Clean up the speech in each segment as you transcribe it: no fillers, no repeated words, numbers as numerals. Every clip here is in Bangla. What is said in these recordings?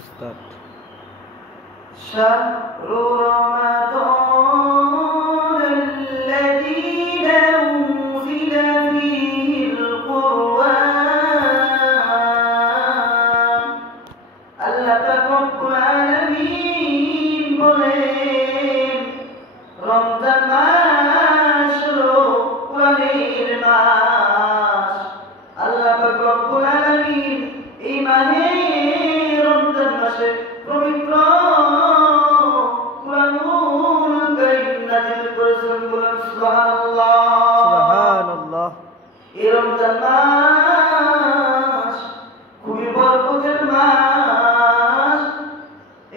উস্তাদ شهر رمضان الذي أنزل فيه القرآن আল্লাহ রব্বুল আলামিন বলেন রমজান মাস হলো কোরআনের মাস। আল্লাহ রব্বুল আলামিন এই মাহে রমজান মাসে পবিত্র কুরআনুল কারীম নাযিল করেছেন। বলেন সুবহানাল্লাহ। সুবহানাল্লাহ। এই রমজান মাস খুবই বরকতের মাস।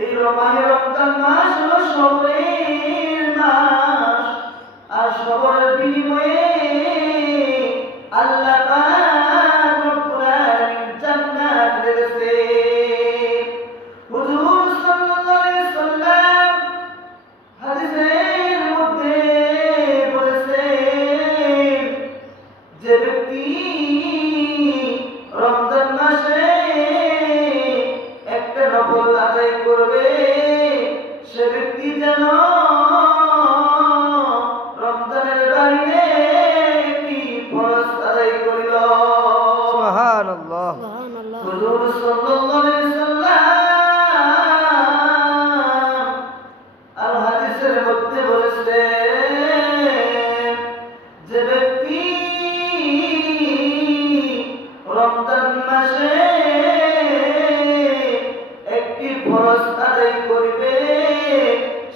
এই মাহে রমজান মাস হলো সবরের মাস, আর সবরের বিনিময়ে আল্লাহ পাক রব্বুল আলামিন জান্নাত রেখেছে। হুজুর সাল্লাল্লাহু আলাইহি সাল্লাম হাদিসের মধ্যে বলেছেন, যে ব্যক্তি রমজান মাসে একটা নফল আদায় করবে, সে ব্যক্তি যেন রমজানের বাইরে একটি ফরজ আদায় করিল। সুবহানাল্লাহ। হুজুর সাল্লাল্লাহু আলাইহি সাল্লাম আর হাদিসের মধ্যে বলেছেন, যে ব্যক্তি রমজান মাসে একটি ফরজ আদায় করিবে,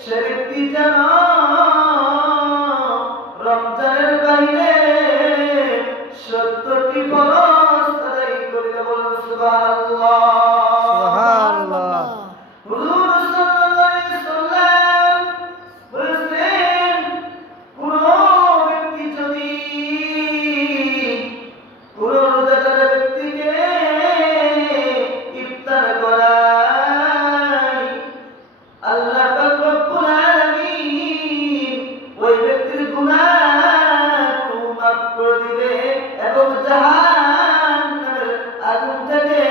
সে ব্যক্তি যেন রমজানের বাইরে 70টি ফরজ আদায় করিবে। বলুন সুবহানাল্লাহ। সুবহানাল্লাহ। হুজুর সাল্লাল্লাহু আলাইহি সাল্লাম বলেছেন, কোন ব্যক্তি যদি কোন রোজাদার ব্যক্তিকে ইফতার করায়, আল্লাহ পাক রব্বুল আলামিন ওই ব্যক্তির গুনাহ মাফ করে দিবে এবং জাহান্নামের আগুন থেকে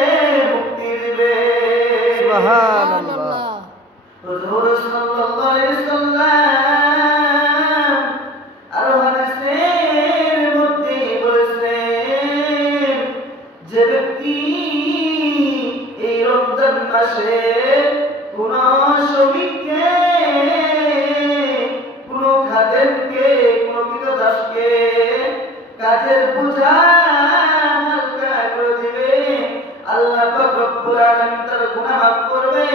মুক্তি দিবে। সুবহানাল্লাহ। হুজুর সাল্লাল্লাহু আলাইহি সাল্লাম আরো হাদিসের মধ্যে বলেছেন, যে ব্যক্তি এই রমজান মাসে কোন শ্রমিককে, কোন খাদেমকে, কোন কৃতদাসকে কাজের বোঝা হালকা করে দিবে, আল্লাহ পাক রব্বুল আলামিন তার গুনাহ মাফ করবে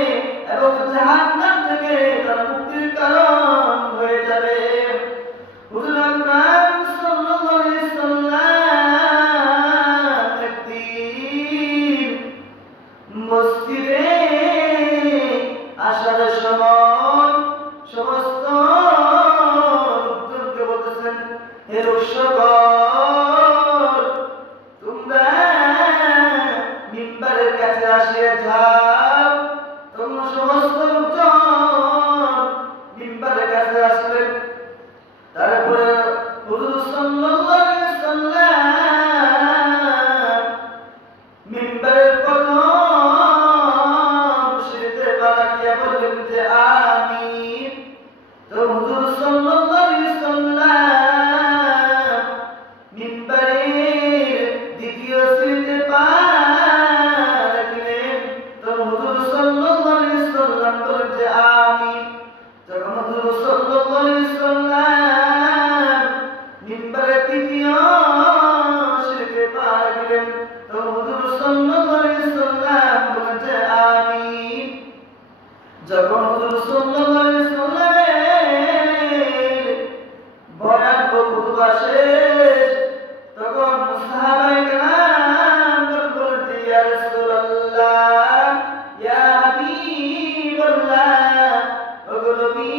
এবং জাহান্নাম থেকে তার মুক্তির কারণ হয়ে যাবে। হুজুর আকরাম সাল্লাল্লাহু আলাইহি সাল্লাম একদিন মসজিদে আসার সময় সমস্ত লোকজনকে বলতেছেন, হে লোকসকল, তোমরা মিম্বারের কাছে আসিয়া যাও। তোমরা সমস্ত লোকজন মিম্বারের কাছে আসলেন। তারপরে হুজুর সাল্লাল্লাহু আলাইহি সাল্লাম মিম্বারের প্রথম সিঁড়িতে পা রাখিয়া বললেন যে আমিন। তো হুজুর সাল্লাল্লাহু আলাইহি সাল্লাম মিম্বারের দ্বিতীয় সিঁড়িতে পা রাখলেন। তো হুজুর সাল্লাল্লাহু আলাইহি সাল্লাম বললেন যে আমিন। যখন হুজুর সাল্লাল্লাহু আলাইহি সাল্লাম মিম্বারের তৃতীয় সিঁড়িতে পা রাখলেন, তো হুজুর সাল্লাল্লাহু আলাইহি সাল্লাম বললেন যে আমিন। যখন হুজুর সাল্লাল্লাহু আলাইহি সাল্লামের বয়ান ও খুতবা শেষ, তখন সাহাবায়ে কেরাম বললেন যে ইয়া রাসূলুল্লাহ, ইয়া হাবিবাল্লাহ, ওগো নবী,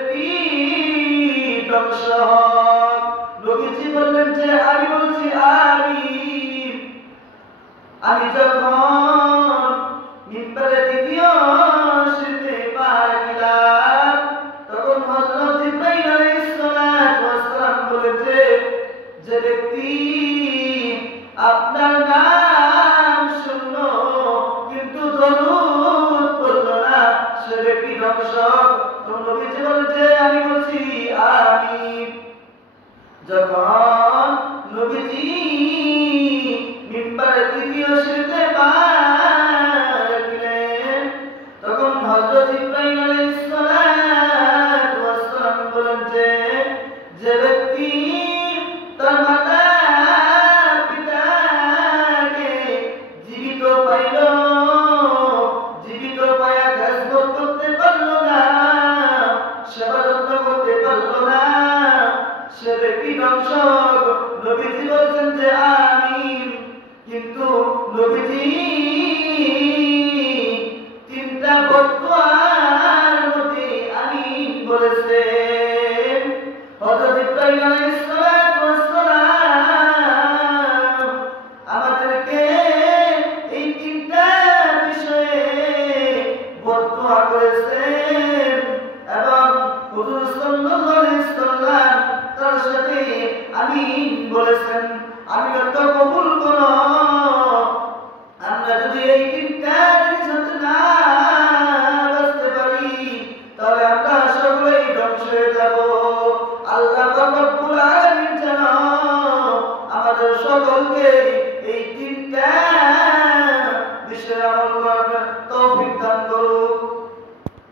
ব্যক্তি ধ্বংস হোক। নবীজি বললেন যে আমি বলছি আমিন। আমি যখন মিম্বারে দ্বিতীয় সিঁড়িতে পা রাখলাম তখন হযরত জিবরাইল আলাইহিস সালাতু ওয়াস সালাম বলেছে, যে ব্যক্তি আপনার নাম শুনলো কিন্তু দরুদ পড়লো না সে ব্যক্তি ধ্বংস। তো নবীজি বলেছে আমি বলছি আমিন। যখন নবীজি মিম্বারের দ্বিতীয় সিঁড়িতে পা রাখলেন তখন হযরত ইব্রাহিম আলাইহিস সালাতু ওয়াস সালাম বলেন যে ব্যক্তি তার মাতা পিতাকে জীবিত পাইল, জীবিত পায়া খেদমত করতে পারলো না, সেবা যত্ন করতে পারলো না, সে ব্যক্তি ধ্বংস। নবীজি বলছেন যে আমিন। কিন্তু নবীজি তিনটা বদদুয়ার মধ্যে আমিন বলেছেন। হযরত ইব্রাহিম আলাইহিস সালাতু ওয়াস সালাম আমাদেরকে এই তিনটা বিষয়ে বদদুয়া করেছেন এবং হুজুর সাল্লাল্লাহু আলাইহি সাল্লাম তার সাথে আমিন বলেছেন। আমি তো কবুল করো। আমরা যদি এই তিনটা জিনিস না বাঁচতে পারি তাহলে আমরা সকলেই ধ্বংস হয়ে যাব। আল্লাহ রব্বুল আলামিন যেন আমাদের সকলকে এই তিনটা